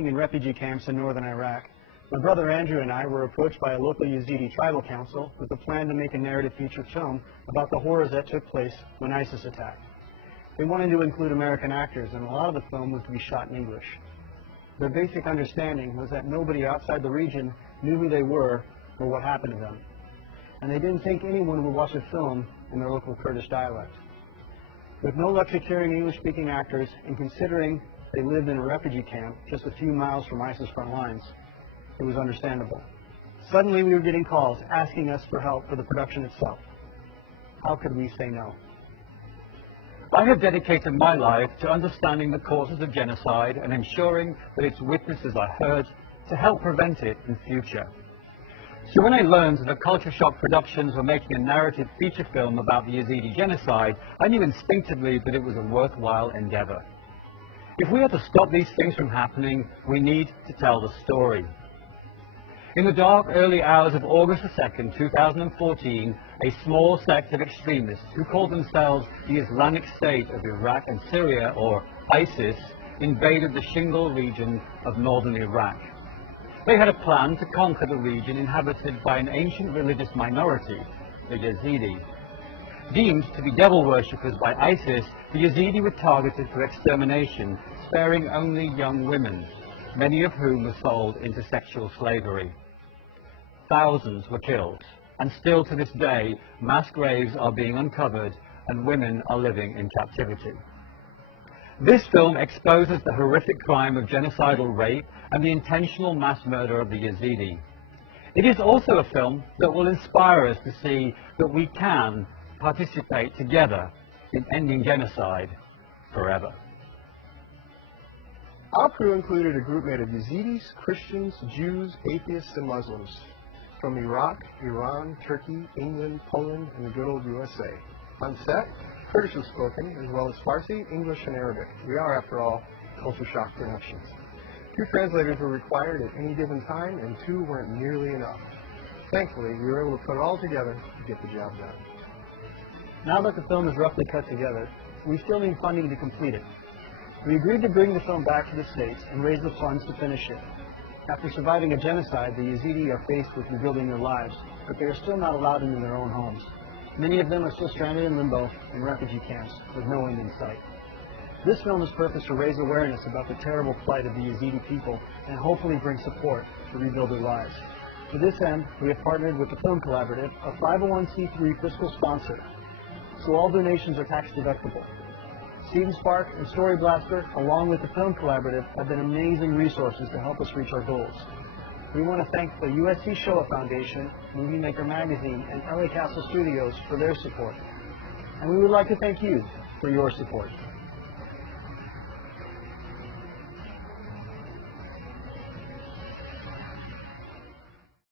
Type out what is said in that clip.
working in refugee camps in northern Iraq, my brother Andrew and I were approached by a local Yazidi tribal council with a plan to make a narrative feature film about the horrors that took place when ISIS attacked. They wanted to include American actors, and a lot of the film was to be shot in English. Their basic understanding was that nobody outside the region knew who they were or what happened to them, and they didn't think anyone would watch a film in their local Kurdish dialect. With no luck securing English-speaking actors, and considering they lived in a refugee camp just a few miles from ISIS front lines, it was understandable. Suddenly we were getting calls asking us for help for the production itself. How could we say no? I have dedicated my life to understanding the causes of genocide and ensuring that its witnesses are heard to help prevent it in future. So when I learned that Culture Shock Productions were making a narrative feature film about the Yazidi genocide, I knew instinctively that it was a worthwhile endeavor. If we are to stop these things from happening, we need to tell the story. In the dark early hours of August 2nd, 2014, a small sect of extremists who called themselves the Islamic State of Iraq and Syria, or ISIS, invaded the Shingal region of northern Iraq. They had a plan to conquer the region inhabited by an ancient religious minority, the Yazidi. Deemed to be devil worshippers by ISIS, the Yazidi were targeted for extermination, sparing only young women, many of whom were sold into sexual slavery. Thousands were killed, and still to this day, mass graves are being uncovered and women are living in captivity. This film exposes the horrific crime of genocidal rape and the intentional mass murder of the Yazidi. It is also a film that will inspire us to see that we can participate together in ending genocide forever. Our crew included a group made of Yazidis, Christians, Jews, atheists, and Muslims from Iraq, Iran, Turkey, England, Poland, and the good old USA. On set, Kurdish was spoken, as well as Farsi, English, and Arabic. We are, after all, Culture Shock Productions. 2 translators were required at any given time, and 2 weren't nearly enough. Thankfully, we were able to put it all together to get the job done. Now that the film is roughly cut together, we still need funding to complete it. We agreed to bring the film back to the States and raise the funds to finish it. After surviving a genocide, the Yazidi are faced with rebuilding their lives, but they are still not allowed into their own homes. Many of them are still stranded in limbo in refugee camps with no end in sight. This film is purposed to raise awareness about the terrible plight of the Yazidi people and hopefully bring support to rebuild their lives. To this end, we have partnered with the Film Collaborative, a 501c3 fiscal sponsor, so all donations are tax deductible. Seed & Spark and Story Blaster, along with the Film Collaborative, have been amazing resources to help us reach our goals. We want to thank the USC Shoah Foundation, Movie Maker Magazine, and LA Castle Studios for their support. And we would like to thank you for your support.